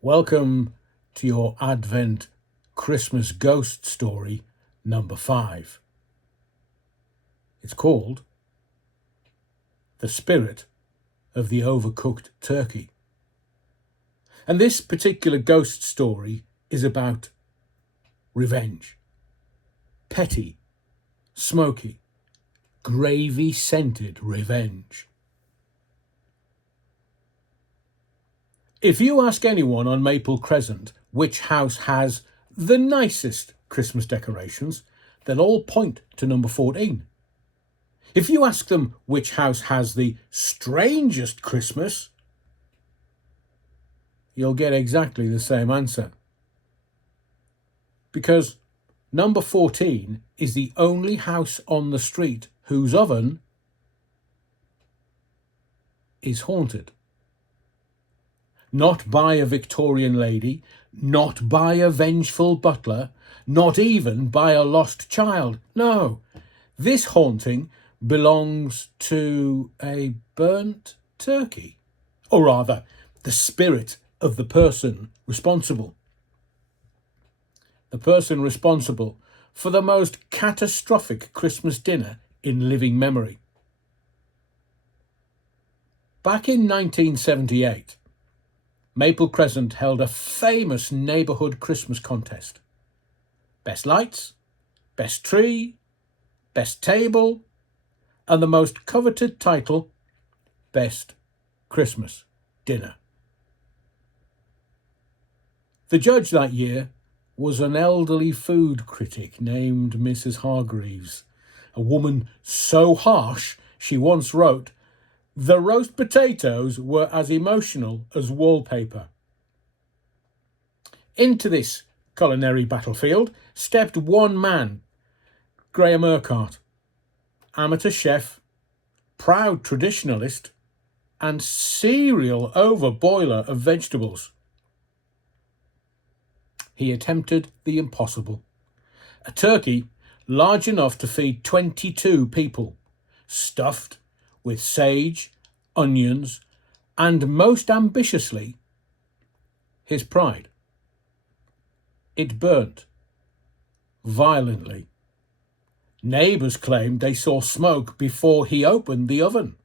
Welcome to your Advent Christmas ghost story number 5. It's called The Spirit of the Overcooked Turkey. And this particular ghost story is about revenge. Petty, smoky, gravy-scented revenge. If you ask anyone on Maple Crescent which house has the nicest Christmas decorations, they'll all point to number 14. If you ask them which house has the strangest Christmas, you'll get exactly the same answer. Because number 14 is the only house on the street whose oven is haunted. Not by a Victorian lady, not by a vengeful butler, not even by a lost child. No, this haunting belongs to a burnt turkey, or rather, the spirit of the person responsible. The person responsible for the most catastrophic Christmas dinner in living memory. Back in 1978, Maple Crescent held a famous neighbourhood Christmas contest. Best lights, best tree, best table, and the most coveted title, Best Christmas Dinner. The judge that year was an elderly food critic named Mrs. Hargreaves, a woman so harsh she once wrote, "The roast potatoes were as emotional as wallpaper." Into this culinary battlefield stepped one man, Graham Urquhart, amateur chef, proud traditionalist, and serial overboiler of vegetables. He attempted the impossible. A turkey large enough to feed 22 people, stuffed with sage, onions, and most ambitiously, his pride. It burnt violently. Neighbours claimed they saw smoke before he opened the oven.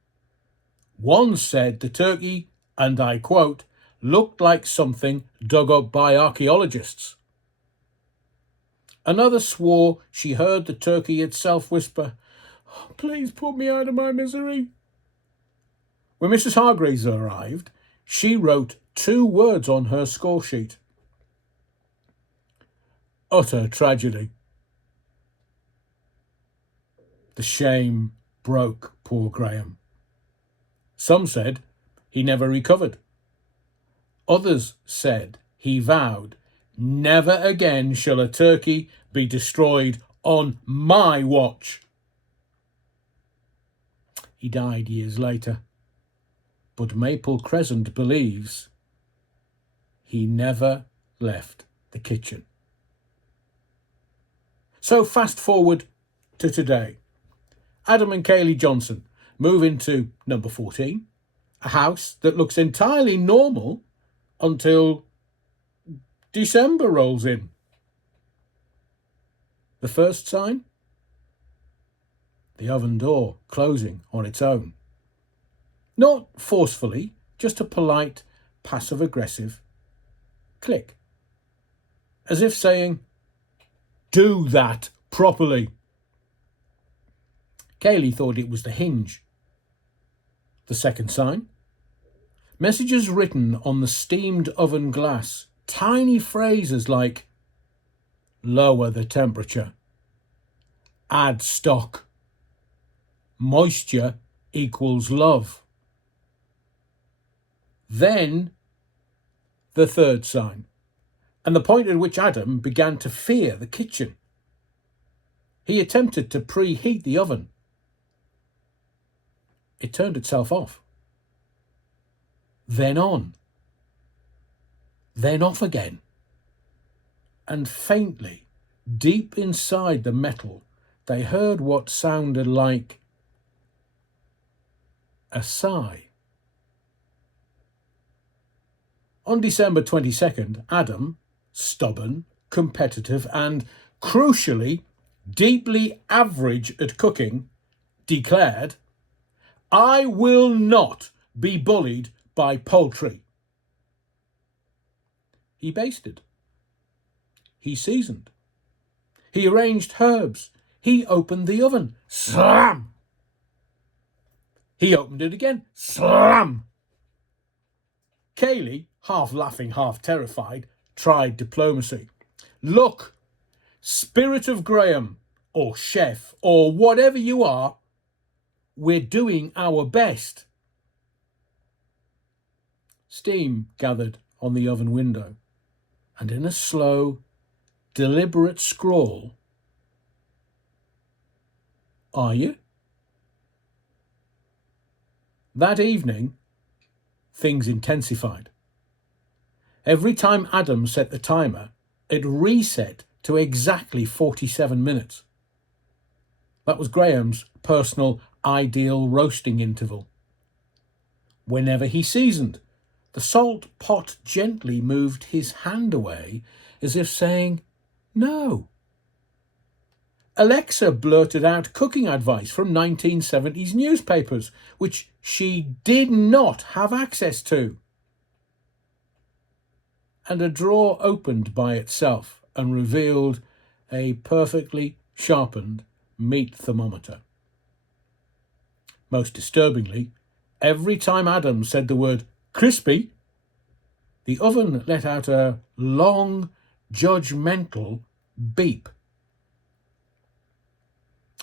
One said the turkey, and I quote, looked like something dug up by archaeologists. Another swore she heard the turkey itself whisper, "Oh, please put me out of my misery." When Mrs. Hargreaves arrived, she wrote 2 words on her score sheet. Utter tragedy. The shame broke poor Graham. Some said he never recovered. Others said he vowed, "Never again shall a turkey be destroyed on my watch." He died years later, but Maple Crescent believes he never left the kitchen. So fast forward to today. Adam and Kaylee Johnson move into number 14, a house that looks entirely normal until December rolls in. The first sign? The oven door closing on its own. Not forcefully, just a polite, passive-aggressive click. As if saying, "Do that properly." Kaylee thought it was the hinge. The second sign? Messages written on the steamed oven glass. Tiny phrases like, "Lower the temperature," "Add stock," "Moisture equals love." Then the third sign, and the point at which Adam began to fear the kitchen. He attempted to preheat the oven. It turned itself off. Then on. Then off again. And faintly, deep inside the metal, they heard what sounded like a sigh. On December 22nd, Adam, stubborn, competitive, and crucially, deeply average at cooking, declared, "I will not be bullied by poultry." He basted. He seasoned. He arranged herbs. He opened the oven. Slam! He opened it again. Slam! Kaylee, half laughing, half terrified, tried diplomacy. "Look, Spirit of Graham, or chef, or whatever you are, we're doing our best." Steam gathered on the oven window, and in a slow, deliberate scrawl, "Are you?" That evening, things intensified. Every time Adam set the timer, it reset to exactly 47 minutes. That was Graham's personal ideal roasting interval. Whenever he seasoned, the salt pot gently moved his hand away as if saying, "No." Alexa blurted out cooking advice from 1970s newspapers, which she did not have access to. And a drawer opened by itself and revealed a perfectly sharpened meat thermometer. Most disturbingly, every time Adam said the word "crispy," the oven let out a long, judgmental beep.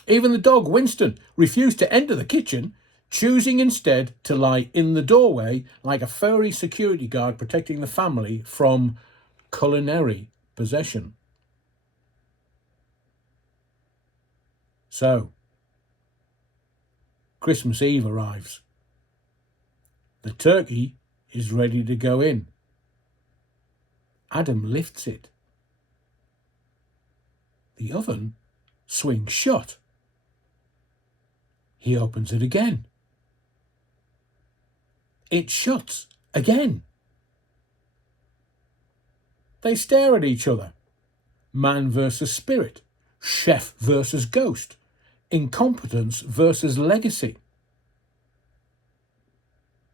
Even the dog, Winston, refused to enter the kitchen, choosing instead to lie in the doorway like a furry security guard protecting the family from culinary possession. So, Christmas Eve arrives. The turkey is ready to go in. Adam lifts it. The oven swings shut. He opens it again. It shuts again. They stare at each other. Man versus spirit. Chef versus ghost. Incompetence versus legacy.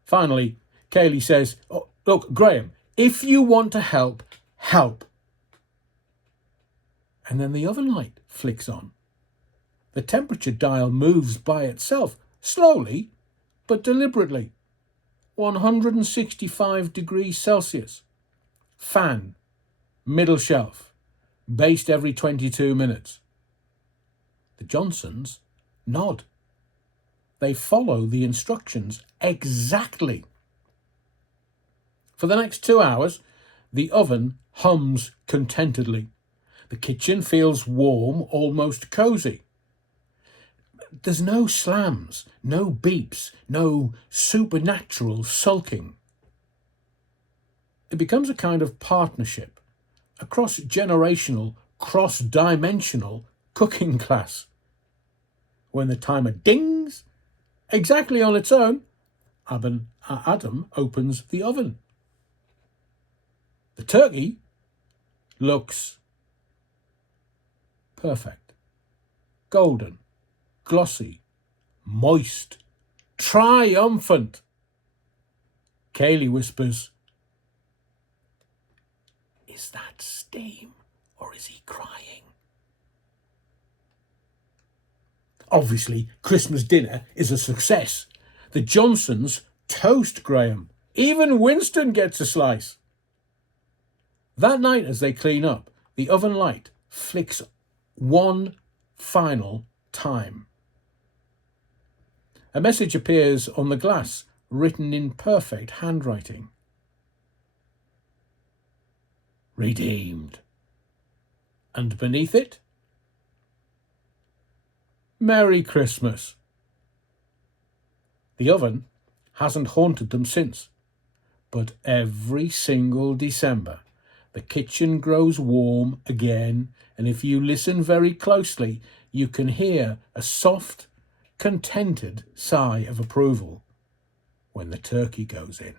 Finally, Kaylee says, "Oh, look, Graham, if you want to help, help." And then the oven light flicks on. The temperature dial moves by itself, slowly but deliberately. 165 degrees Celsius. Fan, middle shelf, baste every 22 minutes. The Johnsons nod. They follow the instructions exactly. For the next 2 hours, the oven hums contentedly. The kitchen feels warm, almost cozy. There's no slams, no beeps, no supernatural sulking. It becomes a kind of partnership, a cross-generational, cross-dimensional cooking class. When the timer dings, exactly on its own, Adam opens the oven. The turkey looks perfect, golden, glossy, moist, triumphant. Kaylee whispers, "Is that steam or is he crying?" Obviously, Christmas dinner is a success. The Johnsons toast Graham. Even Winston gets a slice. That night, as they clean up, the oven light flicks one final time. A message appears on the glass, written in perfect handwriting. "Redeemed." And beneath it, "Merry Christmas." The oven hasn't haunted them since, but every single December, the kitchen grows warm again, and if you listen very closely, you can hear a soft, contented sigh of approval when the turkey goes in.